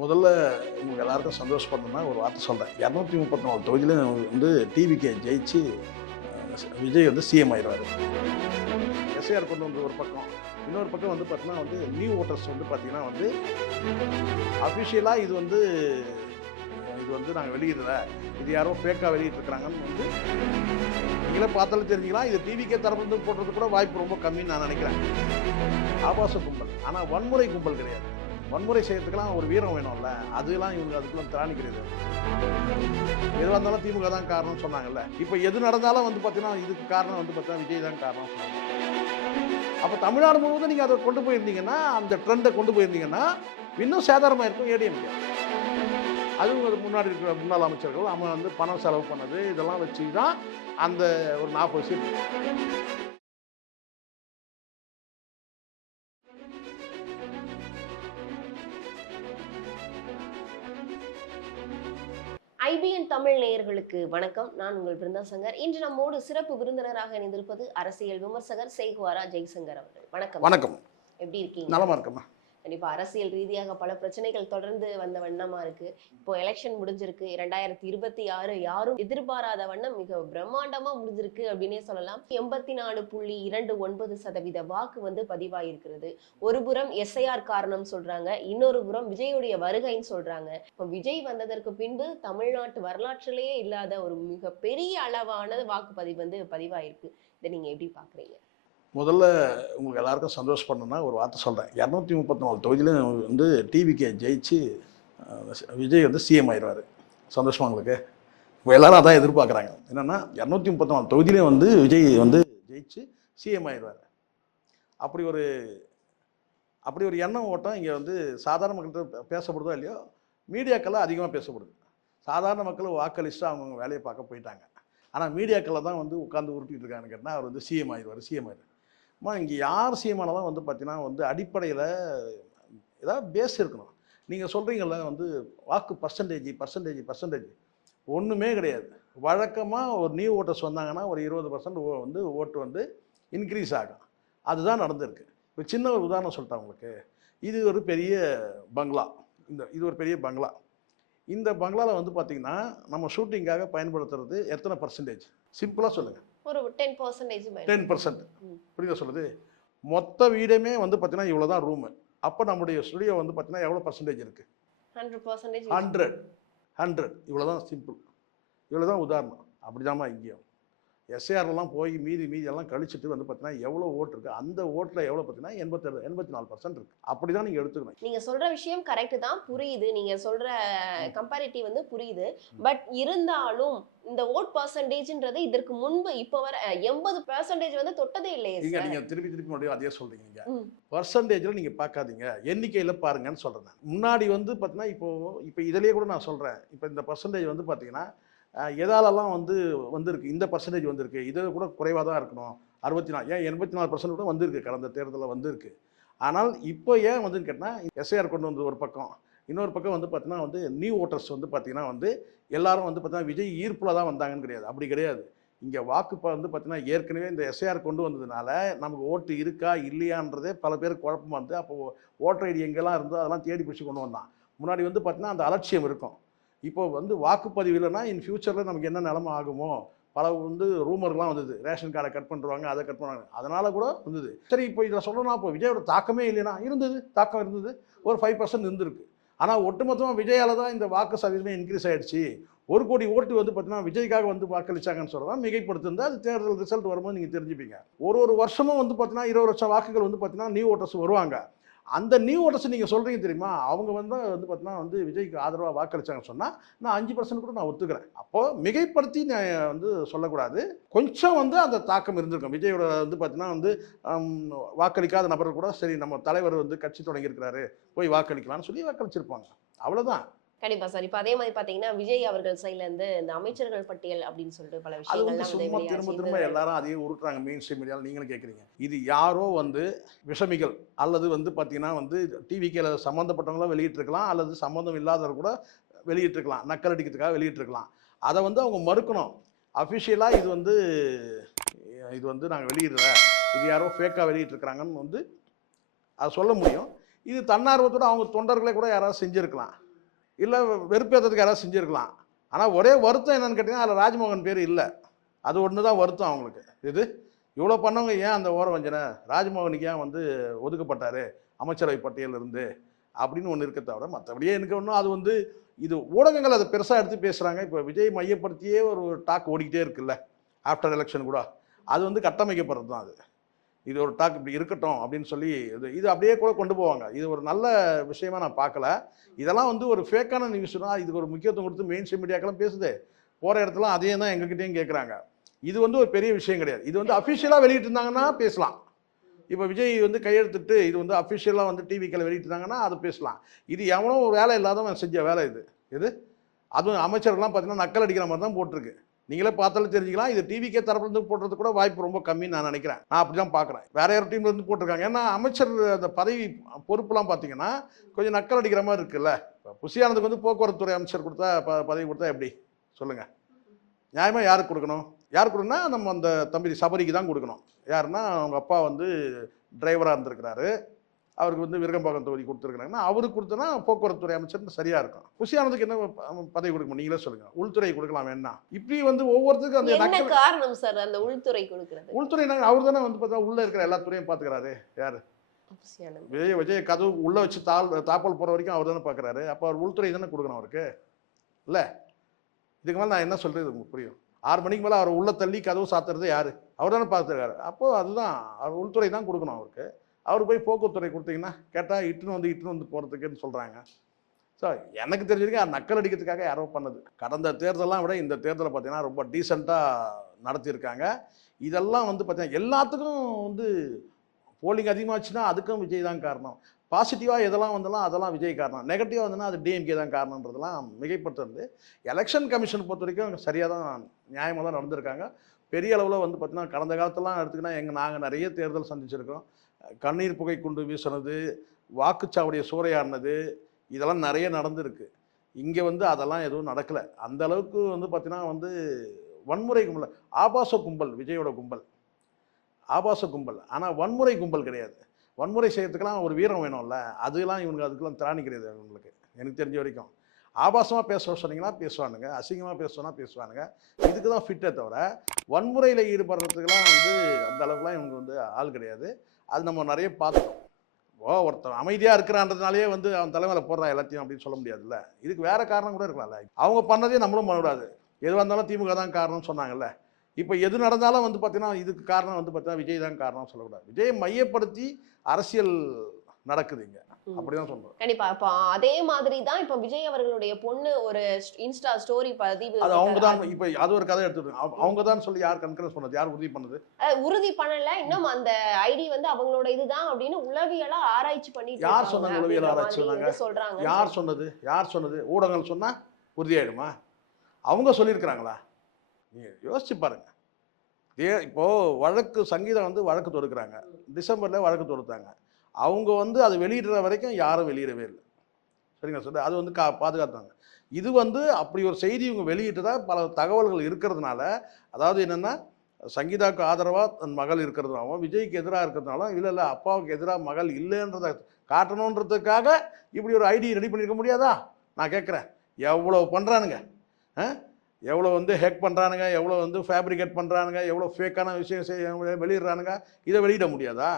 முதல்ல உங்களுக்கு எல்லாருக்கும் சந்தோஷப்படணும்னா ஒரு வார்த்தை சொல்கிறேன். 234 தொகுதியிலும் வந்து டிவிகே ஜெயிச்சு விஜய் வந்து சிஎம் ஆயிடுவார். எஸ்ஐஆர் கொண்டு வந்து ஒரு பக்கம், இன்னொரு பக்கம் வந்து பார்த்தீங்கன்னா வந்து நியூ ஓட்டர்ஸ் வந்து பார்த்தீங்கன்னா வந்து அஃபிஷியலாக இது வந்து நாங்கள் வெளியிடல, இது யாரோ ஃபேக்காக வெளியிட்டிருக்கிறாங்கன்னு வந்து நீங்களே பார்த்தாலும் தெரிஞ்சுக்கலாம். இது டிவிகே தரப்புலேருந்து போடுறது கூட வாய்ப்பு ரொம்ப கம்மின்னு நான் நினைக்கிறேன். ஆபாச கும்பல், ஆனால் வன்முறை கும்பல் கிடையாது. வன்முறை செய்யறதுக்கெல்லாம் ஒரு வீரம் வேணும்ல, அதெல்லாம் இவங்க அதுக்குள்ள திராணி கிடையாது. எதுவாக இருந்தாலும் திமுக தான் காரணம்னு சொன்னாங்கல்ல. இப்போ எது நடந்தாலும் வந்து பார்த்தீங்கன்னா இதுக்கு காரணம் வந்து பார்த்தீங்கன்னா விஜய் தான் காரணம் சொன்னாங்க. அப்போ தமிழ்நாடு முழுவதும் நீங்கள் அதை கொண்டு போயிருந்தீங்கன்னா, அந்த ட்ரெண்டை கொண்டு போயிருந்தீங்கன்னா இன்னும் சேதாரமாக இருக்கும் ஏடிஎம்கே. அதுவும் அது முன்னாடி இருக்கிற முன்னாள் அமைச்சர்கள் அவன் வந்து பணம் செலவு பண்ணது இதெல்லாம் வச்சு தான் அந்த ஒரு 40 சீட். ஐபிஎன் தமிழ் நேயர்களுக்கு வணக்கம். நான் உங்கள் பிருந்தா சங்கர். இன்று நம்மோடு சிறப்பு விருந்தினராக இணைந்திருப்பது அரசியல் விமர்சகர் சேகுவாரா ஜெய்சங்கர் அவர்கள். வணக்கம். வணக்கம். எப்படி இருக்கீங்க? நலமா இருக்கமா. கண்டிப்பா அரசியல் ரீதியாக பல பிரச்சனைகள் தொடர்ந்து வந்த வண்ணமா இருக்கு. இப்போ எலெக்ஷன் முடிஞ்சிருக்கு. 2026 யாரும் எதிர்பாராத வண்ணம் மிக பிரம்மாண்டமா முடிஞ்சிருக்கு அப்படின்னே சொல்லலாம். 84.29% வாக்கு வந்து பதிவாயிருக்கிறது. ஒரு புறம் எஸ்ஐஆர் காரணம் சொல்றாங்க, இன்னொரு புறம் விஜயுடைய வருகைன்னு சொல்றாங்க. இப்போ விஜய் வந்ததற்கு பின்பு தமிழ்நாட்டு வரலாற்றிலேயே இல்லாத ஒரு மிக பெரிய அளவான வாக்குப்பதிவு வந்து பதிவாயிருக்கு. இதை நீங்க எப்படி பாக்குறீங்க? முதல்ல உங்களுக்கு எல்லாருக்கும் சந்தோஷப்படணும்னா ஒரு வார்த்தை சொல்கிறேன். 234 தொகுதியிலும் வந்து டிவிகே ஜெயிச்சு விஜய் வந்து சிஎம் ஆயிடுவார். சந்தோஷமா உங்களுக்கு? இப்போ எல்லாரும் அதான் எதிர்பார்க்குறாங்க. என்னென்னா 234 தொகுதியிலையும் வந்து விஜய் வந்து ஜெயிச்சு சிஎம் ஆயிடுவார். அப்படி ஒரு எண்ணம் ஓட்டம் இங்கே வந்து சாதாரண மக்கள்கிட்ட பேசப்படுதோ இல்லையோ, மீடியாக்கெல்லாம் அதிகமாக பேசப்படுது. சாதாரண மக்கள் வாக்களிச்சுட்டு அவங்கவுங்க வேலையை பார்க்க போயிட்டாங்க. ஆனால் மீடியாக்களில் தான் வந்து உட்காந்து உருட்டிகிட்டு இருக்கான்னு கேட்டால் அவர் வந்து சிஎம் ஆயிடுவார். இங்கே யார் சிஎம் ஆனாலும் வந்து பார்த்தீங்கன்னா வந்து அடிப்படையில் ஏதாவது பேஸ் இருக்கணும். நீங்கள் சொல்கிறீங்கள வந்து வாக்கு பர்சன்டேஜ் ஒன்றுமே கிடையாது. வழக்கமாக ஒரு நியூ ஓட்டர்ஸ் வந்தாங்கன்னா ஒரு 20% வந்து ஓட்டு வந்து இன்க்ரீஸ் ஆகும். அதுதான் நடந்திருக்கு. இப்போ சின்ன ஒரு உதாரணம் சொல்லிட்டேன் உங்களுக்கு. இது ஒரு பெரிய பங்களா. இது ஒரு பெரிய பங்களா. இந்த பங்களாவில் வந்து பார்த்தீங்கன்னா நம்ம ஷூட்டிங்காக பயன்படுத்துறது எத்தனை பர்சன்டேஜ்? சிம்பிளாக சொல்லுங்கள். ஒரு 10%. 10%. புரியுதா சொல்லுது? மொத்த வீடுமே வந்து பார்த்தீங்கன்னா இவ்வளோ தான் ரூமு. அப்போ நம்முடைய ஸ்டுடியோ வந்து பார்த்தீங்கன்னா எவ்வளோ பர்சன்டேஜ் இருக்குது? 100%. இவ்வளோ தான் சிம்பிள். இவ்வளோ தான் உதாரணம். அப்படிதாம்மா இங்கேயும் எஸ்ஏஆர்லாம் போய் மீதி எல்லாம் கழிச்சுட்டு வந்து பார்த்தீங்கன்னா எவ்வளோ ஓட்டு இருக்குது, அந்த ஓட்டில் எவ்வளோ பார்த்தீங்கன்னா 84% இருக்குது. அப்படி தான் நீங்கள் எடுத்துக்கணும். நீங்கள் சொல்கிற விஷயம் கரெக்டு தான், புரியுது. நீங்கள் சொல்கிற கம்பேரிட்டிவ் வந்து புரியுது. பட் இருந்தாலும் இந்த ஓட் பர்சன்டேஜ்ன்றது இதற்கு முன்பு இப்போ வர 80% வந்து தொட்டதே இல்லையே. நீங்கள் திருப்பி மறுபடியும் அதே சொல்கிறீங்க. பர்சன்டேஜில் நீங்கள் பார்க்காதீங்க, எண்ணிக்கையில் பாருங்கன்னு சொல்கிறேன். முன்னாடி வந்து பார்த்தீங்கன்னா இப்போ இதிலேயே கூட நான் சொல்கிறேன். இப்போ இந்த பர்சன்டேஜ் வந்து பார்த்தீங்கன்னா எதாலெல்லாம் வந்திருக்கு, இந்த பர்சன்டேஜ் வந்திருக்கு, இது கூட குறைவாக தான் இருக்கணும். 64 ஏன் 84% கூட வந்திருக்கு, கடந்த தேர்தலில் வந்திருக்கு. ஆனால் இப்போ ஏன் வந்துன்னு கேட்டால் எஸ்ஐஆர் கொண்டு வந்து ஒரு பக்கம், இன்னொரு பக்கம் வந்து பார்த்தீங்கன்னா வந்து நியூ ஓட்டர்ஸ் வந்து பார்த்தீங்கன்னா வந்து எல்லாரும் வந்து பார்த்தீங்கன்னா விஜய் ஈர்ப்பில் தான் வந்தாங்கன்னு கிடையாது. அப்படி கிடையாது. இங்கே வாக்கு வந்து பார்த்தீங்கன்னா ஏற்கனவே இந்த எஸ்ஐஆர் கொண்டு வந்ததுனால நமக்கு ஓட்டு இருக்கா இல்லையான்றதே பல பேருக்கு குழப்பமாக இருந்து அப்போது ஓட்டர் ஐடி எங்கெல்லாம் இருந்தோ அதெல்லாம் தேடி பிடிச்சி கொண்டு வந்தான். முன்னாடி வந்து பார்த்தீங்கன்னா அந்த அலட்சியம் இருக்கும். இப்போ வந்து வாக்குப்பதிவு இல்லைன்னா இன் ஃபியூச்சரில் நமக்கு என்ன நிலமை ஆகுமோ, பல வந்து ரூமர்லாம் வந்தது. ரேஷன் கார்டை கட் பண்ணுறாங்க, அதை கட் பண்ணுவாங்க, அதனால் கூட வந்தது. சரி, இப்போ இதில் சொல்லணும்னா இப்போ விஜயோட தாக்கமே இல்லைன்னா தாக்கம் இருந்தது. ஒரு 5% இருந்திருக்கு. ஆனால் ஒட்டுமொத்தமாக விஜயால் தான் இந்த வாக்கு சதவீதமே இன்க்ரீஸ் ஆகிடுச்சு. 1 கோடி ஓட்டு வந்து பார்த்தீங்கன்னா விஜய்க்காக வந்து வாக்களிச்சாங்கன்னு சொல்கிறதா மிகைப்படுத்துந்து. அது தேர்தல் ரிசல்ட் வரும்போது நீங்கள் தெரிஞ்சுப்பீங்க. ஒரு வருஷமும் வந்து பார்த்தீங்கன்னா 20 லட்சம் வாக்குகள் வந்து பார்த்தீங்கன்னா நியூ ஓட்டர்ஸ் வருவாங்க. அந்த நியூ ஓட்டர்ஸ் நீங்கள் சொல்கிறீங்க தெரியுமா, அவங்க வந்து பார்த்தீங்கன்னா வந்து விஜய்க்கு ஆதரவாக வாக்களிச்சாங்கன்னு சொன்னால் நான் 5% கூட நான் ஒத்துக்கிறேன். அப்போது மிகைப்படுத்தி நான் வந்து சொல்லக்கூடாது. கொஞ்சம் வந்து அந்த தாக்கம் இருந்திருக்கும். விஜயோட வந்து பார்த்தீங்கன்னா வந்து வாக்களிக்காத நபர்கள் கூட சரி நம்ம தலைவர் வந்து கட்சி தொடங்கியிருக்கிறாரு, போய் வாக்களிக்கலாம்னு சொல்லி வாக்களிச்சிருப்பாங்க. அவ்வளோதான். கண்டிப்பா சார். இப்ப அதே மாதிரி பாத்தீங்கன்னா விஜய் அவர்கள் சைட்ல இருந்து இந்த அமைச்சர்கள் பட்டியல் அப்படின்னு சொல்லிட்டு பல விஷயங்கள் திரும்ப எல்லாரும் அதையே உருட்டுறாங்க மெயின் ஸ்ட்ரீம் மீடியாவில். நீங்களும் கேட்குறீங்க, இது யாரோ வந்து விஷமிகள் அல்லது வந்து பார்த்தீங்கன்னா வந்து டிவிக்கில் சம்மந்தப்பட்டவங்களாம் வெளியிட்டிருக்கலாம், அல்லது சம்மந்தம் இல்லாதவர் கூட வெளியிட்டிருக்கலாம், நக்கல் அடிக்கிறதுக்காக வெளியிட்டிருக்கலாம். அதை வந்து அவங்க மறுக்கணும். அஃபிஷியலாக இது வந்து நாங்கள் வெளியிடல, இது யாரோ ஃபேக்காக வெளியிட்டிருக்கிறாங்கன்னு வந்து அதை சொல்ல முடியும். இது தன்னார்வத்தோடு அவங்க தொண்டர்களே கூட யாராவது செஞ்சுருக்கலாம். இல்லை வெறுப்பேற்றதுக்கு யாராவது செஞ்சுருக்கலாம். ஆனால் ஒரே வருத்தம் என்னன்னு கேட்டிங்கன்னா அதில் ராஜ்மோகன் பேர் இல்லை. அது ஒன்று தான் வருத்தம் அவங்களுக்கு. இது இவ்வளோ பண்ணவங்க ஏன் அந்த ஓர வஞ்சனை, ராஜ்மோகனுக்கு ஏன் வந்து ஒதுக்கப்பட்டார் அமைச்சரவை பட்டியலிருந்து அப்படின்னு ஒன்று இருக்க தவிர மற்றபடியே எனக்கு ஒன்றும் அது வந்து இது ஊடகங்கள் அதை பெருசாக எடுத்து பேசுகிறாங்க. இப்போ விஜய் மையப்படுத்தியே ஒரு டாக் ஓடிக்கிட்டே இருக்குல்ல ஆஃப்டர் எலெக்ஷன் கூட, அது வந்து கட்டமைக்கப்படுறது தான். அது இது ஒரு டாக் இப்படி இருக்கட்டும் அப்படின்னு சொல்லி இது அப்படியே கூட கொண்டு போவாங்க. இது ஒரு நல்ல விஷயமா நான் பார்க்கல. இதெல்லாம் வந்து ஒரு ஃபேக்கான நியூஸ்னா இதுக்கு ஒரு முக்கியத்துவம் கொடுத்து மெயின் ஸ்ட்ரீம் மீடியாக்கெல்லாம் பேசுது. போகிற இடத்துல அதே தான் எங்ககிட்டயும் கேட்குறாங்க. இது வந்து ஒரு பெரிய விஷயம் கிடையாது. இது வந்து அஃபிஷியலாக வெளியிட்டிருந்தாங்கன்னா பேசலாம். இப்போ விஜய் வந்து கையெழுத்துட்டு இது வந்து அஃபிஷியலாக வந்து டிவிக்கில் வெளியிட்டிருந்தாங்கன்னா அது பேசலாம். இது எவனோ ஒரு வேலை இல்லாதவன் செஞ்ச வேலை இது அதுவும் அமைச்சர்கள்லாம் பார்த்தீங்கன்னா நக்கல் அடிக்கிற மாதிரி தான் போட்டிருக்கு. நீங்களே பார்த்தாலும் தெரிஞ்சுக்கலாம். இது டிவிக்கே தரப்புலேருந்து போடுறது கூட வாய்ப்பு ரொம்ப கம்மின்னு நான் நினைக்கிறேன். நான் அப்படி தான் பார்க்குறேன். வேற யார் டீம்லேருந்து போட்டிருக்காங்க. ஏன்னா அமைச்சர் அந்த பதவி பொறுப்புலாம் பார்த்தீங்கன்னா கொஞ்சம் நக்கல் அடிக்கிற மாதிரி இருக்குல்ல. இப்போ புசியானதுக்கு வந்து போக்குவரத்துறை அமைச்சர் கொடுத்தா பதவி கொடுத்தா எப்படி சொல்லுங்கள்? நியாயமாக யாருக்கு கொடுக்கணும்? யாருக்கு கொடுக்கணும்னா நம்ம அந்த தம்பி சபரிக்கு தான் கொடுக்கணும். யாருன்னா அவங்க அப்பா வந்து டிரைவராக இருந்திருக்கிறாரு, அவருக்கு வந்து விருகம்பாக்கம் தொகுதி கொடுத்துருக்குறாங்கன்னா அவருக்கு கொடுத்தனா போக்குவரத்துறை அமைச்சர் சரியாக இருக்கும். புசியானதுக்கு என்ன பதவி கொடுக்கணும் நீங்களே சொல்லுங்கள். உள்துறை கொடுக்கலாம் வேணா. இப்படி வந்து ஒவ்வொருத்தருக்கும் அந்த என்ன காரணம் சார் அந்த உள்துறை கொடுக்கிறது? உள்துறை அவர் தானே வந்து பார்த்தா உள்ளே இருக்கிற எல்லா துறையும் பார்த்துக்கிறாரு. யார்? விஜய் கதவு உள்ளே வச்சு தாப்பல் போகிற வரைக்கும் அவர் தானே பார்க்குறாரு. அப்போ அவர் உள்துறை தானே கொடுக்கணும் அவருக்கு இல்லை? இதுக்கு மேலே நான் என்ன சொல்கிறது உங்களுக்கு புரியும்? 6 மணிக்கு மேலே அவர் உள்ள தள்ளி கதவு சாத்துறது யார்? அவர் தானே பார்த்துருக்காரு. அப்போது அதுதான் அவர் உள்துறை தான் கொடுக்கணும் அவருக்கு. அவர் போய் போக்குவரத்துறை கொடுத்தீங்கன்னா கேட்டால் இட்டுன்னு வந்து போகிறதுக்குன்னு சொல்கிறாங்க. ஸோ எனக்கு தெரிஞ்சிருக்கு நக்கல் அடிக்கிறதுக்காக யாரோ பண்ணது. கடந்த தேர்தலாம் விட இந்த தேர்தலை பார்த்தீங்கன்னா ரொம்ப டீசெண்டாக நடத்தியிருக்காங்க. இதெல்லாம் வந்து பார்த்தீங்கன்னா எல்லாத்துக்கும் வந்து போலிங் அதிகமாச்சுன்னா அதுக்கும் விஜய் தான் காரணம். பாசிட்டிவாக எதெல்லாம் வந்தாலும் அதெல்லாம் விஜய் காரணம். நெகட்டிவாக வந்ததுன்னா அது டிஎம்கே தான் காரணன்றதெல்லாம் மிகைப்படுத்துறது. எலெக்ஷன் கமிஷன் பொறுத்த வரைக்கும் சரியாக தான் நியாயமாக தான் நடந்திருக்காங்க. பெரிய அளவில் வந்து பார்த்தீங்கன்னா கடந்த காலத்தெல்லாம் எடுத்துக்கினா நாங்கள் நிறைய தேர்தல் சந்திச்சிருக்கோம். கண்ணீர் புகை குண்டு வீசினது, வாக்குச்சாவடியை சூறையாடினது, இதெல்லாம் நிறைய நடந்திருக்கு. இங்கே வந்து அதெல்லாம் எதுவும் நடக்கலை. அந்த அளவுக்கு வந்து பார்த்தீங்கன்னா வந்து வன்முறை கும்பல், ஆபாச கும்பல், விஜயோட கும்பல் ஆபாச கும்பல். ஆனால் வன்முறை கும்பல் கிடையாது. வன்முறை செய்யறதுக்கெல்லாம் ஒரு வீரம் வேணும்ல, அதெல்லாம் இவனுக்கு அதுக்கெல்லாம் திராணி கிடையாது இவங்களுக்கு. எனக்கு தெரிஞ்ச வரைக்கும் ஆபாசமாக பேச சொன்னீங்கன்னா பேசுவானுங்க, அசிங்கமாக பேசுனா பேசுவானுங்க. இதுக்கு தான் ஃபிட்டே தவிர வன்முறையில் ஈடுபடுறதுக்கெல்லாம் வந்து அந்த அளவுக்குலாம் இவங்க வந்து ஆள் கிடையாது. அது நம்ம நிறைய பார்த்தோம். ஒருத்தன் அமைதியாக இருக்கிறான்றதுனாலே வந்து அவன் தலைமையில் போடுறான் எல்லாத்தையும் அப்படின்னு சொல்ல முடியாதுல்ல. இதுக்கு வேற காரணம் கூட இருக்கலாம்ல. அவங்க பண்ணதே நம்மளும் பண்ணக்கூடாது. எதுவாக இருந்தாலும் திமுக தான் காரணம்னு சொன்னாங்கல்ல. இப்போ எது நடந்தாலும் வந்து பார்த்தீங்கன்னா இதுக்கு காரணம் வந்து பார்த்தீங்கன்னா விஜய் தான் காரணம் சொல்லக்கூடாது. விஜயை மையப்படுத்தி அரசியல் நடக்குது இங்கே, அப்படிதான் சொல்றேன். கண்டிப்பா. அப்ப அதே மாதிரி தான் இப்ப விஜய் அவர்களுடைய பொண்ணு ஒரு இன்ஸ்டா ஸ்டோரி பதிவு, அது அவங்க தான். இப்ப அது ஒரு கதை எடுத்துட்டு அவங்க தான் சொல்லி யார் கன்ஃபரன்ஸ் பண்ணது, யார் உறுதி பண்ணது? உறுதி பண்ணல. இன்னும் அந்த ஐடி வந்து அவங்களோட இதுதான் அப்படின்னு உளவியலா ஆராய்ச்சி பண்ணிட்டு யார் சொன்னாங்க? உளவியல் ஆராய்ச்சி சொல்றாங்க. யார் சொன்னது? யார் சொன்னது? ஊடகங்கள் சொன்னா உறுதியாயிடுமா? அவங்க சொல்லியிருக்கிறாங்களா? நீங்க யோசிச்சு பாருங்க. இப்போ வழக்கு சங்கீதம் வந்து வழக்கு தொடுக்கிறாங்க. டிசம்பர்ல வழக்கு தொடுத்தாங்க. அவங்க வந்து அது வெளியிடுற வரைக்கும் யாரும் வெளியிடவே இல்லை. சரிங்களா சார்? அது வந்து பாதுகாத்தாங்க. இது வந்து அப்படி ஒரு செய்தி இவங்க வெளியிட்டதா பல தகவல்கள் இருக்கிறதுனால, அதாவது என்னென்னா சங்கீதாவுக்கு ஆதரவாக தன் மகள் இருக்கிறதுனாலும், விஜய்க்கு எதிராக இருக்கிறதுனாலும், இல்லை அப்பாவுக்கு எதிராக மகள் இல்லைன்றதை காட்டணுன்றதுக்காக இப்படி ஒரு ஐடி ரெடி பண்ணியிருக்க முடியாதா? நான் கேட்குறேன். எவ்வளோ பண்ணுறானுங்க, எவ்வளோ வந்து ஹேக் பண்ணுறானுங்க, எவ்வளோ வந்து ஃபேப்ரிகேட் பண்ணுறானுங்க, எவ்வளோ ஃபேக்கான விஷயம் வெளியிடுறானுங்க. இதை வெளியிட முடியாதா?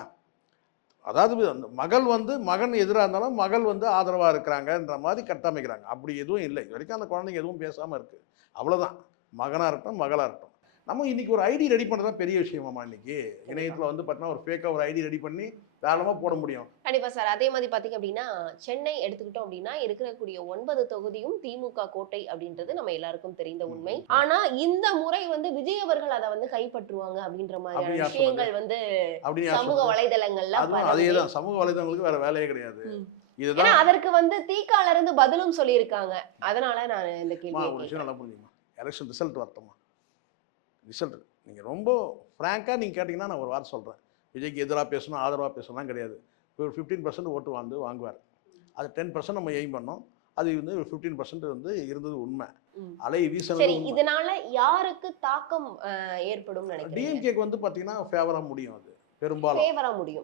அதாவது அந்த மகள் வந்து மகன் எதிராக இருந்தாலும் மகள் வந்து ஆதரவாக இருக்கிறாங்கன்ற மாதிரி கட்டமைக்கிறாங்க. அப்படி எதுவும் இல்லை. இது வரைக்கும் அந்த குழந்தைங்க எதுவும் பேசாமல் இருக்குது. அவ்வளோதான். மகனாக இருக்கட்டும் மகளாக இருக்கட்டும். நம்ம இன்னைக்கு ஒரு ஐடி ரெடி பண்ணுறது தான் பெரிய விஷயமாம்மா. இன்னைக்கு இணையத்தில் வந்து பார்த்தீங்கன்னா ஒரு ஃபேக்காக ஒரு ஐடி ரெடி பண்ணி தாராளமாக போட முடியும். கண்டிப்பாக சார். அதே மாதிரி பார்த்தீங்க அப்படின்னா சென்னை எடுத்துக்கிட்டோம் அப்படின்னா இருக்கக்கூடிய 9 தொகுதியும் திமுக கோட்டை அப்படின்றது நம்ம எல்லாருக்கும் தெரிந்த உண்மை. ஆனா இந்த முறை வந்து விஜய் அவர்கள் அதை வந்து கைப்பற்றுவாங்க அப்படின்ற மாதிரியான விஷயங்கள் வந்து சமூக வலைதளங்கள்ல அதேதான். சமூக வலைதளங்களுக்கு வேற வேலையே கிடையாது. இதுதான் அதற்கு வந்து தீகால இருந்து பதிலும் சொல்லியிருக்காங்க. அதனால நான் இந்த கேள்வி ஒரு விஷயம் நல்லா புரிஞ்சுக்கணும். எலெக்ஷன் ரிசல்ட் வரட்டுமா? ரிசல்ட் நீங்கள் ரொம்ப ஃப்ராங்காக நீங்கள் கேட்டிங்கன்னா நான் ஒரு வாரம் சொல்கிறேன். விஜய்க்கு எதிராக பேசணும் ஆதரவாக பேசலாம் கிடையாது. ஒரு 15% ஓட்டு வாங்குவார். அது 10% நம்ம எய்ம் பண்ணோம். அது வந்து 15% வந்து இருந்தது உண்மை. அலை வீசல். இதனால யாருக்கு தாக்கம் ஏற்படும் நினைக்கிறீங்க? டிஎம்கேக்கு வந்து பார்த்தீங்கன்னா ஃபேவராக முடியும். அது பெரும்பாலும்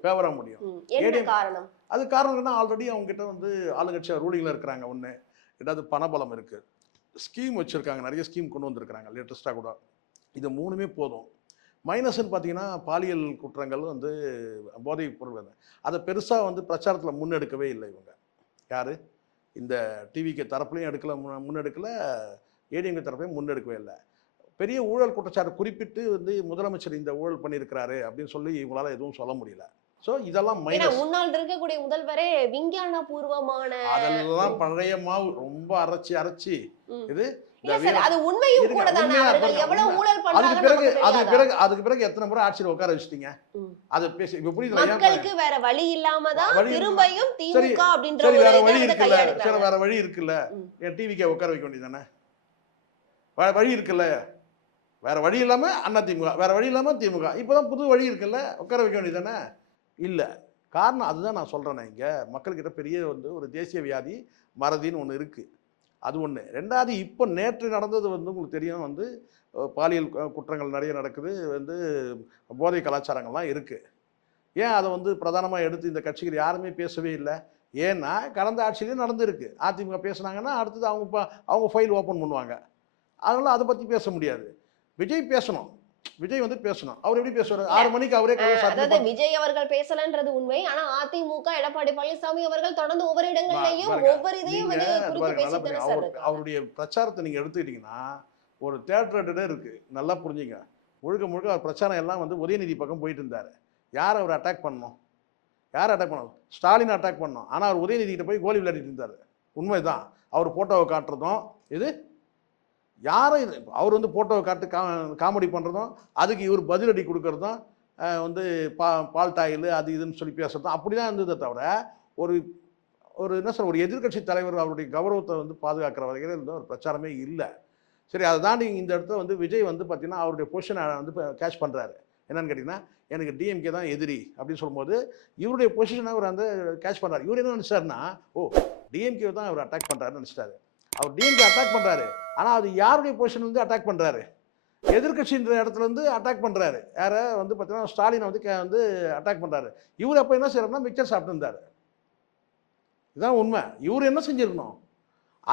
ஃபேவராக முடியும். என்ன காரணம்? அது காரணம் என்ன? ஆல்ரெடி அவங்க கிட்ட வந்து ஆளுங்கட்சியாக ரூலிங்கில் இருக்கிறாங்க. ஒன்று ரெண்டாவது பணபலம் இருக்குது, ஸ்கீம் வச்சுருக்காங்க, நிறைய ஸ்கீம் கொண்டு வந்திருக்கிறாங்க லேட்டஸ்ட்டாக கூட. இது 3மே போதும். மைனஸ்ன்னு பார்த்தீங்கன்னா பாலியல் குற்றங்கள் வந்து போதைப் பொருள் வந்து அதை பெருசாக வந்து பிரச்சாரத்தில் முன்னெடுக்கவே இல்லை இவங்க. யார் இந்த டிவிக்கு தரப்புலையும் எடுக்கல, முன்னெடுக்கலை, ஏடிஎம்கே தரப்புலையும் முன்னெடுக்கவே இல்லை. பெரிய ஊழல் குற்றச்சாட்டு குறிப்பிட்டு வந்து முதலமைச்சர் இந்த ஊழல் பண்ணியிருக்கிறாரு அப்படின்னு சொல்லி இவங்களால எதுவும் சொல்ல முடியல. ஸோ இதெல்லாம் மைனஸ். முன்னாள் இருக்கக்கூடிய முதல்வரே விஞ்ஞான பூர்வமான அதெல்லாம் பழைய மாவு ரொம்ப அரைச்சி இது அது உண்மையும் கூட தானே. அவர்கள் எவ்வளவு ஊழல் பண்றாங்க. அதுக்கு பிறகு எத்தனை முறை ஆட்சியில் உட்கார வச்சிட்டீங்க? அது பேசி இப்ப புரியுது. மக்களுக்கு வேற வழி இல்லாம தான் திரும்பியும் திமுக அப்படின்ற சரி வேற வழி இருக்குல்ல, சரி வேற வழி இருக்குல்ல, என் டிவிக்கு உட்கார வைக்க வேண்டியதானே? வேற வழி இருக்குல்ல, வேற வழி இல்லாம அண்ணா திமுக, வேற வழி இல்லாம திமுக, இப்பதான் புது வழி இருக்குல்ல, உட்கார வைக்க வேண்டியதானே? இல்ல, காரணம் அதுதான் நான் சொல்றேன். இங்க மக்கள்கிட்ட பெரிய வந்து ஒரு தேசிய வியாதி மறதின்னு ஒன்று இருக்கு. அது ஒன்று. ரெண்டாவது, இப்போ நேற்று நடந்தது வந்து உங்களுக்கு தெரியும், வந்து பாலியல் குற்றங்கள் நிறைய நடக்குது, வந்து போதை கலாச்சாரங்கள்லாம் இருக்குது. ஏன் அதை வந்து பிரதானமாக எடுத்து இந்த கட்சிகள் யாருமே பேசவே இல்லை? ஏன்னா கடந்த ஆட்சியிலேயே நடந்துருக்கு. அதிமுக பேசுனாங்கன்னா அடுத்தது அவங்க ஃபைல் ஓப்பன் பண்ணுவாங்க. அதனால் அதை பற்றி பேச முடியாது. விஜய் பேசணும், விஜய் வந்து பேசணும். அவர் எப்படி பேசுவார்? 6 மணிக்கு அவரே அதாவது விஜய் அவர்கள் பேசலன்றது உண்மை. ஆனா அதிமுக எடப்பாடி பழனிசாமி அவர்கள் தொடர்ந்து ஒவ்வொரு இடங்கள்லயும் ஒவ்வொரு இதையும் வந்து குறித்து பேசிட்டு சார். அவருடைய பிரச்சாரத்தை நீங்க எடுத்துக்கிட்டீங்கன்னா ஒரு தியேட்டர் இருக்கு, நல்லா புரிஞ்சுங்க. முழுக்க அவர் பிரச்சாரம் எல்லாம் வந்து உதயநிதி பக்கம் போயிட்டு இருந்தாரு. யார் அவர் அட்டாக் பண்ணணும்? யார் அட்டாக் பண்ணணும்? ஸ்டாலின் அட்டாக் பண்ணணும். ஆனால் அவர் உதயநிதி கிட்ட போய் கோலி விளையாடிட்டு இருந்தார். உண்மைதான். அவர் போட்டோவை காட்டுறதும் இது யாரும் இது அவர் வந்து போட்டோவை காட்டு காமெடி பண்ணுறதும் அதுக்கு இவர் பதிலடி கொடுக்கறதும் வந்து பால் டாயில் அது இதுன்னு சொல்லி பேசுறதும் அப்படி தான் இருந்ததை தவிர ஒரு ஒரு என்ன சொல்ற ஒரு எதிர்கட்சி தலைவர் அவருடைய கௌரவத்தை வந்து பாதுகாக்கிற வகையில் இருந்த ஒரு பிரச்சாரமே இல்லை. சரி, அதை தாண்டி இந்த இடத்துல வந்து விஜய் வந்து பார்த்தீங்கன்னா அவருடைய பொசிஷனை வந்து கேட்ச் பண்ணுறாரு. என்னன்னு கேட்டிங்கன்னா, எனக்கு டிஎம்கே தான் எதிரி அப்படின்னு சொல்லும்போது இவருடைய பொசிஷனை அவர் வந்து கேட்ச் பண்ணுறாரு. இவர் என்ன நினச்சாருன்னா, ஓ டிஎம்கே தான் அவர் அட்டாக் பண்ணுறாருன்னு நினச்சிட்டாரு. அவர் டிஎம்கே அட்டாக் பண்ணுறாரு, ஆனால் அது யாருடைய பொசிஷன் வந்து அட்டாக் பண்ணுறாரு? எதிர்கட்சின்ற இடத்துல வந்து அட்டாக் பண்ணுறாரு. யாரை வந்து பார்த்தீங்கன்னா ஸ்டாலினை வந்து அட்டாக் பண்ணுறாரு. இவர் அப்போ என்ன செய்யறாருன்னா மிக்சர் சாப்பிட்டு இருந்தார். இதுதான் உண்மை. இவர் என்ன செஞ்சிருக்கணும்?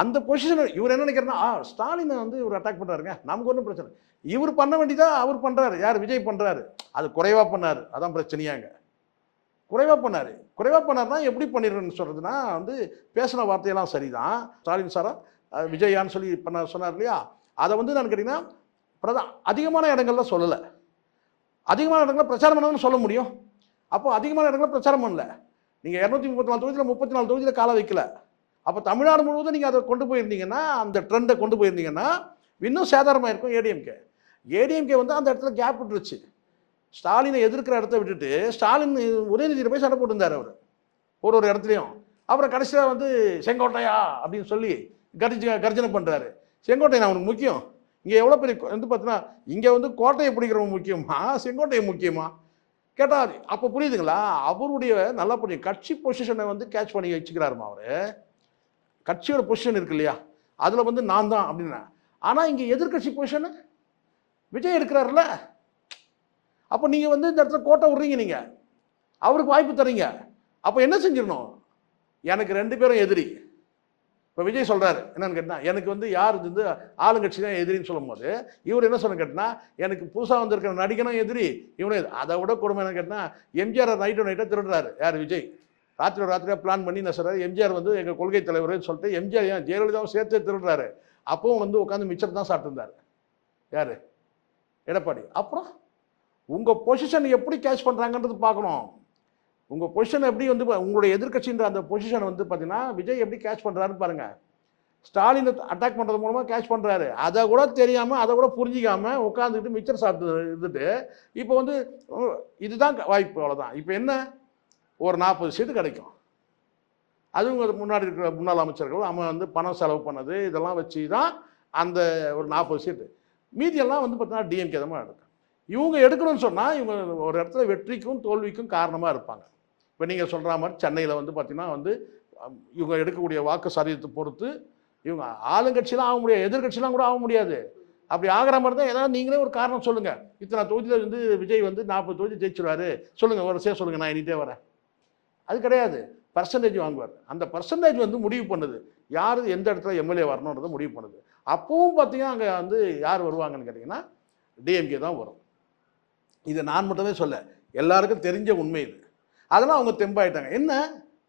அந்த பொசிஷன் இவர் என்ன நினைக்கிறேன்னா, ஸ்டாலினை வந்து இவர் அட்டாக் பண்ணுறாருங்க, நமக்கு ஒன்றும் பிரச்சனை. இவர் பண்ண வேண்டியதா அவர் பண்ணுறாரு. யார்? விஜய் பண்ணுறாரு. அது குறைவாக பண்ணார். அதான் பிரச்சனையாங்க. குறைவாக பண்ணார்னா எப்படி பண்ணிடுறேன்னு சொல்கிறதுனா வந்து பேசின வார்த்தையெல்லாம் சரிதான். ஸ்டாலின் சாரா விஜயான்னு சொல்லி சொன்னார் இல்லையா, அதை வந்து நான் கேட்டிங்கன்னா அதிகமான இடங்கள்ல சொல்லலை. அதிகமான இடங்களில் பிரச்சாரம் பண்ணணும்னு சொல்ல முடியும். அப்போ அதிகமான இடங்களில் பிரச்சாரம் பண்ணல. நீங்கள் 234 தொகுதியில் 34 தொகுதியில் கால வைக்கல. அப்போ தமிழ்நாடு முழுவதும் நீங்கள் அதை கொண்டு போயிருந்தீங்கன்னா, அந்த ட்ரெண்டை கொண்டு போயிருந்தீங்கன்னா இன்னும் சேதாரமாக இருக்கும் ஏடிஎம்கே. ஏடிஎம்கே வந்து அந்த இடத்துல கேப் விட்டுருச்சு. ஸ்டாலினை எதிர்க்கிற இடத்த விட்டுட்டு ஸ்டாலின் உதயநிதியில் போய் சண்டை போட்டுருந்தார் அவர் ஒரு இடத்துலையும். அப்புறம் கடைசியாக வந்து செங்கோட்டையா அப்படின்னு சொல்லி கர்ஜனை பண்ணுறாரு. செங்கோட்டையன் அவனுக்கு முக்கியம். இங்கே எவ்வளோ பெரிய வந்து பார்த்தீங்கன்னா, இங்கே வந்து கோட்டையை பிடிக்கிறவங்க முக்கியமா செங்கோட்டையை முக்கியமா கேட்டால் அப்போ புரியுதுங்களா? அவருடைய நல்லா புரியும். கட்சி பொசிஷனை வந்து கேட்ச் பண்ணி வச்சுக்கிறாருமா அவர். கட்சியோட பொசிஷன் இருக்கு இல்லையா, அதில் வந்து நான் தான் அப்படின்னா. ஆனால் இங்கே எதிர்கட்சி பொசிஷனு விஜய் எடுக்கிறாருல்ல. அப்போ நீங்கள் வந்து இந்த இடத்துல கோட்டை விட்றீங்க, நீங்கள் அவருக்கு வாய்ப்பு தரீங்க. அப்போ என்ன செஞ்சிடணும்? எனக்கு 2 பேரும் எதிரி. இப்போ விஜய் சொல்கிறாரு என்னன்னு கேட்டால், எனக்கு வந்து யார் வந்து ஆளுங்கட்சி தான் எதிரின்னு சொல்லும் போது இவர் என்ன சொல்ல கேட்டால், எனக்கு புதுசாக வந்திருக்கிற நடிகனும் எதிரி, இவனே. அதை விட கொடுமை என்ன கேட்டால், எம்ஜிஆர் நைட்டாக திருடுறாரு. யார்? விஜய். ராத்திரியாக பிளான் பண்ணி என்ன சொல்கிறாரு, எம்ஜிஆர் வந்து எங்கள் கொள்கை தலைவர்னு சொல்லிட்டு எம்ஜிஆர் ஏன் ஜெயலலிதாவும் சேர்த்து திருடுறாரு. அப்பவும் வந்து உட்காந்து மிச்சர் தான் சாப்பிட்டுருந்தார். யார்? எடப்பாடி. அப்புறம் உங்கள் பொசிஷன் எப்படி கேட்ச் பண்ணுறாங்கன்றது பார்க்கணும். உங்கள் பொசிஷன் எப்படி வந்து உங்களுடைய எதிர்கட்சின்ற அந்த பொசிஷனை வந்து பார்த்தீங்கன்னா விஜய் எப்படி கேட்ச் பண்ணுறாருன்னு பாருங்கள். ஸ்டாலினை அட்டாக் பண்ணுறது மூலமாக கேட்ச் பண்ணுறாரு. அதை கூட தெரியாமல், அதை கூட புரிஞ்சிக்காமல் உட்காந்துக்கிட்டு மிச்சர் சாப்பிட்டு இருந்துட்டு இப்போ வந்து இதுதான் வாய்ப்பு, அவ்வளோதான். இப்போ என்ன, ஒரு 40 சீட்டு கிடைக்கும். அதுவும் முன்னாடி இருக்கிற முன்னாள் அமைச்சர்கள் அவன் வந்து பணம் செலவு பண்ணது இதெல்லாம் வச்சு தான் அந்த ஒரு 40 சீட்டு. மீதியெல்லாம் வந்து பார்த்தீங்கன்னா டிஎம்கே தான் எடுக்கும். இவங்க எடுக்கணும்னு சொன்னால் இவங்க ஒரு இடத்துல வெற்றிக்கும் தோல்விக்கும் காரணமாக இருப்பாங்க. இப்போ நீங்கள் சொல்கிற மாதிரி சென்னையில் வந்து பார்த்தீங்கன்னா வந்து இவங்க எடுக்கக்கூடிய வாக்கு சதவீதத்தை பொறுத்து இவங்க ஆளுங்கட்சியெலாம் ஆக முடியாது, எதிர்கட்சியெலாம் கூட ஆக முடியாது. அப்படி ஆகிற மாதிரி தான் ஏதாவது நீங்களே ஒரு காரணம் சொல்லுங்கள். இத்தனை தொகுதியில் வந்து விஜய் வந்து 40 தொகுதி ஜெயிச்சிருவாரு சொல்லுங்கள், வரிசையாக சொல்லுங்கள், நான் எண்ணிட்டே வரேன். அது கிடையாது. பர்சன்டேஜ் வாங்குவார். அந்த பர்சன்டேஜ் வந்து முடிவு பண்ணுது. யார் எந்த இடத்துல எம்எல்ஏ வரணுன்றதை முடிவு பண்ணுது. அப்பவும் பார்த்தீங்கன்னா அங்கே வந்து யார் வருவாங்கன்னு கேட்டிங்கன்னா டிஎம்கே தான் வரும். இது நான் மட்டுமே சொல்ல, எல்லாருக்கும் தெரிஞ்ச உண்மை இது. அதெல்லாம் அவங்க தெம்பாயிட்டாங்க. என்ன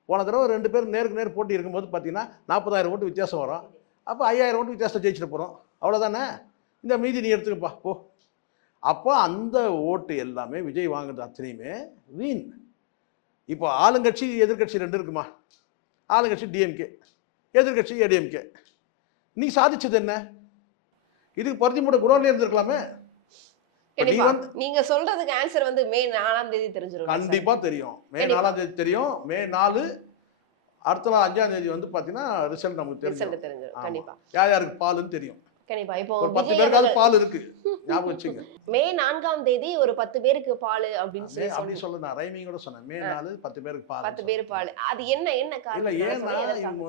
போன தடவை 2 பேர் நேருக்கு நேர் போட்டி இருக்கும்போது பார்த்தீங்கன்னா 40,000 ஓட்டு வித்தியாசம் வரும். அப்போ 5,000 ஓட்டு வித்தியாசத்தை ஜெயிச்சிட்டு போகிறோம், அவ்வளோதானே. இந்த மீதி நீ எடுத்துக்கப்பா போ. அப்போ அந்த ஓட்டு எல்லாமே விஜய் வாங்குறது அத்தனையுமே வீண். இப்போ ஆளுங்கட்சி எதிர்கட்சி 2 இருக்குமா? ஆளுங்கட்சி டிஎம்கே, எதிர்கட்சி ஏடிஎம்கே. நீ சாதிச்சது என்ன? இதுக்கு பருத்தி மூட குடோன்ல இருந்திருக்கலாமே. நீங்க சொல்றதுக்கு ஆன்சர் வந்து மே 4ஆம் தேதி தெரிஞ்சிரும். கண்டிப்பா தெரியும். மே 4ஆம் தேதி தெரியும். மே 4 அடுத்த நாள் 5ஆம் தேதி வந்து பாத்தீங்கன்னா ரிசல்ட் நமக்கு தெரிஞ்சிரும். கண்டிப்பா யார் யாருக்கு பாலுன்னு தெரியும். கண்டிப்பா. இப்போ 10 பேருக்கு பால் இருக்கு, ஞாபகம் வச்சுங்க. மே 4ஆம் தேதி ஒரு 10 பேருக்கு பால் அப்படின்னு சொல்லி அப்படி சொல்ல நான் ரைமிங்கோட சொன்னேன். மே 4 10 பேருக்கு பால். 10 பேர் பால். அது என்ன காரணம்? இல்ல, ஏன்னா இவங்க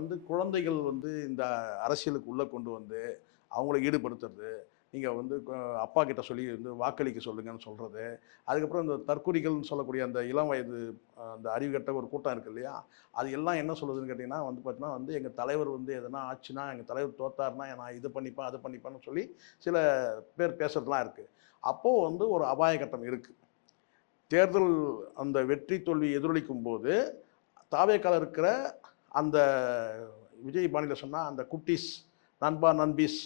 வந்து குழந்தைகள் வந்து இந்த அரசியலுக்கு உள்ள கொண்டு வந்து அவங்கள ஈடுபடுத்துறது, நீங்கள் வந்து அப்பா கிட்ட சொல்லி வந்து வாக்களிக்க சொல்லுங்கன்னு சொல்கிறது, அதுக்கப்புறம் இந்த தற்குறிகள்னு சொல்லக்கூடிய அந்த இளம் வயது அந்த அறிவுகட்ட ஒரு கூட்டம் இருக்குது இல்லையா, அது எல்லாம் என்ன சொல்லுதுன்னு கேட்டிங்கன்னா வந்து பார்த்தீங்கன்னா வந்து எங்கள் தலைவர் வந்து எதனா ஆச்சுன்னா, எங்கள் தலைவர் தோத்தாருன்னா நான் இது பண்ணிப்பேன் அது பண்ணிப்பேன்னு சொல்லி சில பேர் பேசுறதுலாம் இருக்குது. அப்போது வந்து ஒரு அபாயகட்டம் இருக்குது. தேர்தல் அந்த வெற்றி தோல்வி எதிரொலிக்கும் போது தாவேக்கால இருக்கிற அந்த விஜய் பாணியில் சொன்னால் அந்த குட்டீஸ் நண்பா நண்பீஸ்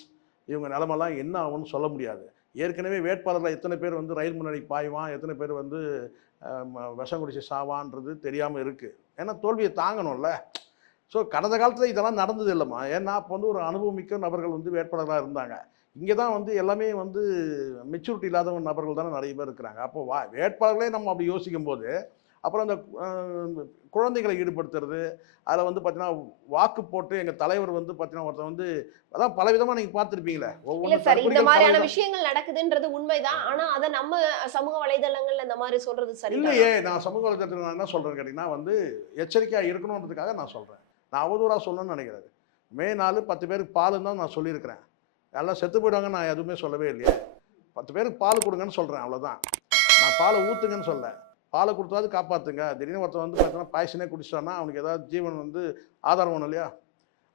இவங்க நிலமெல்லாம் என்ன ஆகும்னு சொல்ல முடியாது. ஏற்கனவே வேட்பாளர்கள் எத்தனை பேர் வந்து ரயில் முன்னாடி பாய்வான், எத்தனை பேர் வந்து விஷம் குடிச்சு சாவான்றது தெரியாமல் இருக்குது. ஏன்னா தோல்வியை தாங்கணும்ல. ஸோ கடந்த காலத்தில் இதெல்லாம் நடந்தது இல்லைம்மா. ஏன்னா அப்போ வந்து ஒரு அனுபவமிக்க நபர்கள் வந்து வேட்பாளராக இருந்தாங்க. இங்கே தான் வந்து எல்லாமே வந்து மெச்சூரிட்டி இல்லாத நபர்கள் தானே நிறைய பேர் இருக்கிறாங்க. அப்போது வேட்பாளர்களே நம்ம அப்படி யோசிக்கும் போது அப்புறம் அந்த குழந்தைகளை ஈடுபடுத்துறது, அதில் வந்து பார்த்தீங்கன்னா வாக்கு போட்டு எங்கள் தலைவர் வந்து பார்த்தீங்கன்னா ஒருத்தர் வந்து அதான் பல விதமாக நீங்கள் பார்த்துருப்பீங்களே. இந்த மாதிரியான விஷயங்கள் நடக்குதுன்றது உண்மைதான். ஆனால் அதை நம்ம சமூக வலைதளங்கள்ல இந்த மாதிரி சொல்றது சரி இல்லையே. நான் சமூக வலைதளத்தில் நான் என்ன சொல்கிறேன்னு கேட்டிங்கன்னா வந்து எச்சரிக்கையாக இருக்கணுன்றதுக்காக நான் சொல்கிறேன். நான் அவதூறாக சொல்லணும்னு நினைக்கிறது. மே 4 10 பேருக்கு பாலுன்னு தான் நான் சொல்லியிருக்கிறேன். எல்லாம் செத்து போயிடுவாங்க நான் எதுவுமே சொல்லவே இல்லையே. 10 பேருக்கு பால் கொடுங்கன்னு சொல்கிறேன், அவ்வளோதான். நான் பாலை ஊற்றுங்கன்னு சொல்ல. பாலை கொடுத்தாது காப்பாற்றுங்க. திடீர்னு ஒருத்தர் வந்து பார்த்தீங்கன்னா பாய்சனே குடிச்சிட்டான்னா அவனுக்கு ஏதாவது ஜீவன் வந்து ஆதாரம் ஒன்றும் இல்லையா.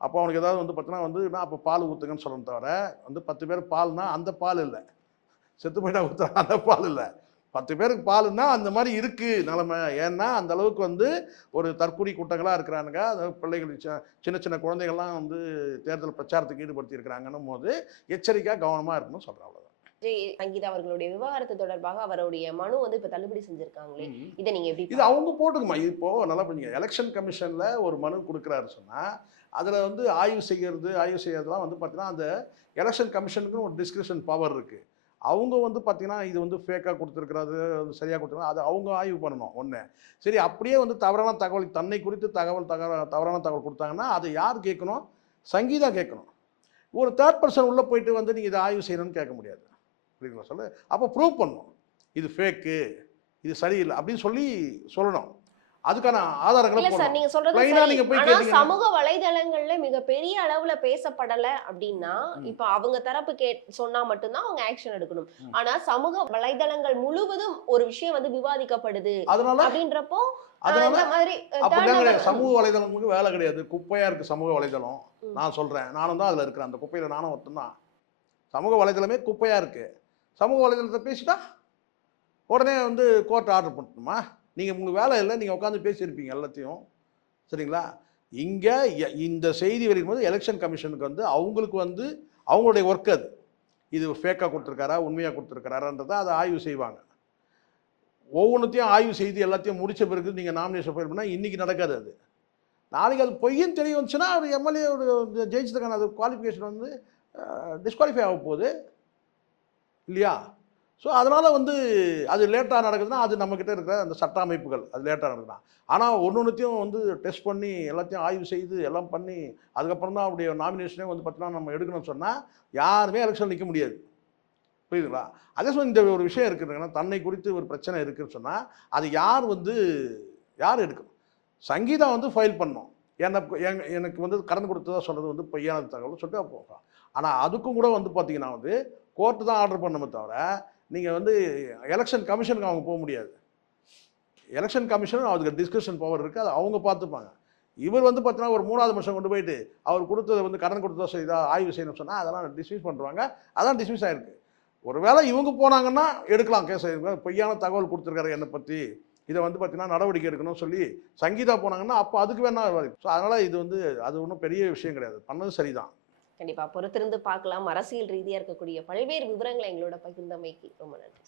அப்போ அவனுக்கு ஏதாவது வந்து பார்த்தீங்கன்னா வந்து நான் அப்போ பால் ஊற்றுங்கன்னு சொல்லணும் தவிர வந்து 10 பேர் பால்னா அந்த பால் இல்லை, செத்து போயிட்டா ஊற்றுற அந்த பால் இல்லை. 10 பேருக்கு பாலுன்னா அந்த மாதிரி இருக்குது நிலமை. ஏன்னா அந்த அளவுக்கு வந்து ஒரு தற்கொலை கூட்டங்களாக இருக்கிறானுங்க. அதாவது பிள்ளைகள் சின்ன சின்ன குழந்தைகள்லாம் வந்து தேர்தல் பிரச்சாரத்துக்கு ஈடுபடுத்தி இருக்கிறாங்கன்னும் போது எச்சரிக்கையாக கவனமாக இருக்கணும்னு சொல்கிறேன், அவ்வளோதான். விஜய் சங்கீதா அவர்களுடைய விவகாரத்து தொடர்பாக அவருடைய மனு வந்து இப்ப தள்ளுபடி செஞ்சிருக்காங்களே, இதை நீங்க எப்படி? இது அவங்க போட்டுக்குமா. இப்போ நல்லா பண்ணீங்க. எலெக்ஷன் கமிஷன்ல ஒரு மனு கொடுக்குறாரு சொன்னா அதுல வந்து ஆய்வு செய்யறதுலாம் வந்து பார்த்தீங்கன்னா அந்த எலெக்ஷன் கமிஷனுக்கு ஒரு டிஸ்கிரிப்ஷன் பவர் இருக்கு. அவங்க வந்து பார்த்தீங்கன்னா இது வந்து ஃபேக்காக கொடுத்துருக்குறது சரியாக கொடுத்துருக்காங்க, அது அவங்க ஆய்வு பண்ணணும் ஒன்று. சரி, அப்படியே வந்து தவறான தகவல் தன்னை குறித்து தவறான தகவல் கொடுத்தாங்கன்னா அதை யார் கேட்கணும்? சங்கீதா கேட்கணும். ஒரு தேர்ட் பர்சன் உள்ளே போயிட்டு வந்து நீங்கள் இதை ஆய்வு செய்யணும்னு கேட்க முடியாது. புரியுங்களா சொல்ல? அப்போ ப்ரூவ் பண்ணணும் இது ஃபேக்கு, இது சரியில்லை அப்படின்னு சொல்லணும். அதுக்கான ஆதாரங்களை இல்ல சார், நீங்க சொல்றது சரி. ஆனா சமூக வலைதளங்கள்ல மிகப்பெரிய அளவுல பேசப்படல அப்படின்னா இப்ப அவங்க தரப்பு சொன்னா மட்டும்தான் அவங்க ஆக்ஷன் எடுக்கணும். ஆனா சமூக வலைதளங்கள் முழுவதும் ஒரு விஷயம் வந்து விவாதிக்கப்படுது அப்படின்றப்போ சமூக வலைதளங்களுக்கு வேலை கிடையாது. குப்பையா இருக்கு சமூக வலைதளம். நான் சொல்றேன், நானும் தான் அதுல இருக்கிறேன். அந்த குப்பையில நானும் ஒருத்தன் தான். சமூக வலைதளமே குப்பையா இருக்கு. சமூக வலைதளத்தை பேசிட்டா உடனே வந்து கோர்ட் ஆர்டர் பண்ணணுமா? நீங்கள் உங்களுக்கு வேலை இல்லை, நீங்கள் உட்காந்து பேசியிருப்பீங்க எல்லாத்தையும். சரிங்களா? இங்கே இந்த செய்தி வெளியிடும் போது எலெக்ஷன் கமிஷனுக்கு வந்து அவங்களுக்கு வந்து அவங்களுடைய ஒர்க் அது. இது ஃபேக்காக கொடுத்துருக்காரா உண்மையாக கொடுத்துருக்காரான்றதை அதை ஆய்வு செய்வாங்க. ஒவ்வொன்றுத்தையும் ஆய்வு செய்து எல்லாத்தையும் முடித்த பிறகு நீங்கள் நாமினேஷன் ஃபைல் பண்ணால் இன்றைக்கி நடக்காது. அது நாளைக்கு அது பொய்ன்னு தெரிய வந்துச்சுன்னா அது எம்எல்ஏ ஜெயிச்சதுக்கான அது குவாலிஃபிகேஷன் வந்து டிஸ்குவாலிஃபை ஆக போகுது இல்லையா? ஸோ அதனால் வந்து அது லேட்டாக நடக்குதுன்னா அது நம்மக்கிட்ட இருக்கிற அந்த சட்ட அமைப்புகள் அது லேட்டாக நடக்குதுதான். ஆனால் ஒன்றுத்தையும் வந்து டெஸ்ட் பண்ணி எல்லாத்தையும் ஆய்வு செய்து எல்லாம் பண்ணி அதுக்கப்புறம் தான் அப்படியே நாமினேஷனே வந்து பார்த்தீங்கன்னா நம்ம எடுக்கணும்னு சொன்னால் யாருமே எலெக்ஷன் நிற்க முடியாது. புரியுதுங்களா? அதே சொன்ன இந்த ஒரு விஷயம் இருக்குதுங்கன்னா தன்னை குறித்து ஒரு பிரச்சனை இருக்குதுன்னு சொன்னால் அது யார் எடுக்கணும்? சங்கீதா வந்து ஃபைல் பண்ணணும். எனக்கு வந்து கடந்து கொடுத்ததா சொல்கிறது வந்து பொய்யான தகவல் சொல்லிட்டு போகலாம். ஆனால் அதுக்கும் கூட வந்து பார்த்தீங்கன்னா வந்து கோர்ட்டு தான் ஆர்டர் பண்ணணுமே தவிர நீங்கள் வந்து எலெக்ஷன் கமிஷனுக்கு அவங்க போக முடியாது. எலெக்ஷன் கமிஷன் அதுக்கு டிஸ்கஷன் பவர் இருக்குது, அதை அவங்க பார்த்துப்பாங்க. இவர் வந்து பார்த்தீங்கன்னா ஒரு 3வது மனுஷன் கொண்டு போயிட்டு அவர் கொடுத்ததை வந்து கடன் கொடுத்ததோ சரி இதாக ஆய்வு செய்யணும்னு சொன்னால் அதெல்லாம் டிஸ்மிஸ் பண்ணுவாங்க. அதான் டிஸ்மிஸ் ஆயிருக்கு. ஒருவேளை இவங்க போனாங்கன்னா எடுக்கலாம் கேஸ். பொய்யான தகவல் கொடுத்துருக்காரு என்னை பற்றி, இதை வந்து பார்த்தீங்கன்னா நடவடிக்கை எடுக்கணும்னு சொல்லி சங்கீதா போனாங்கன்னா அப்போ அதுக்கு வேணா. ஸோ அதனால் இது வந்து அது ஒன்றும் பெரிய விஷயம் கிடையாது, பண்ணது சரிதான். கண்டிப்பா பொறுத்திருந்து பார்க்கலாம். அரசியல் ரீதியா இருக்கக்கூடிய பல்வேறு விவரங்களை எங்களோட பகிர்ந்தமைக்கு ரொம்ப நன்றி.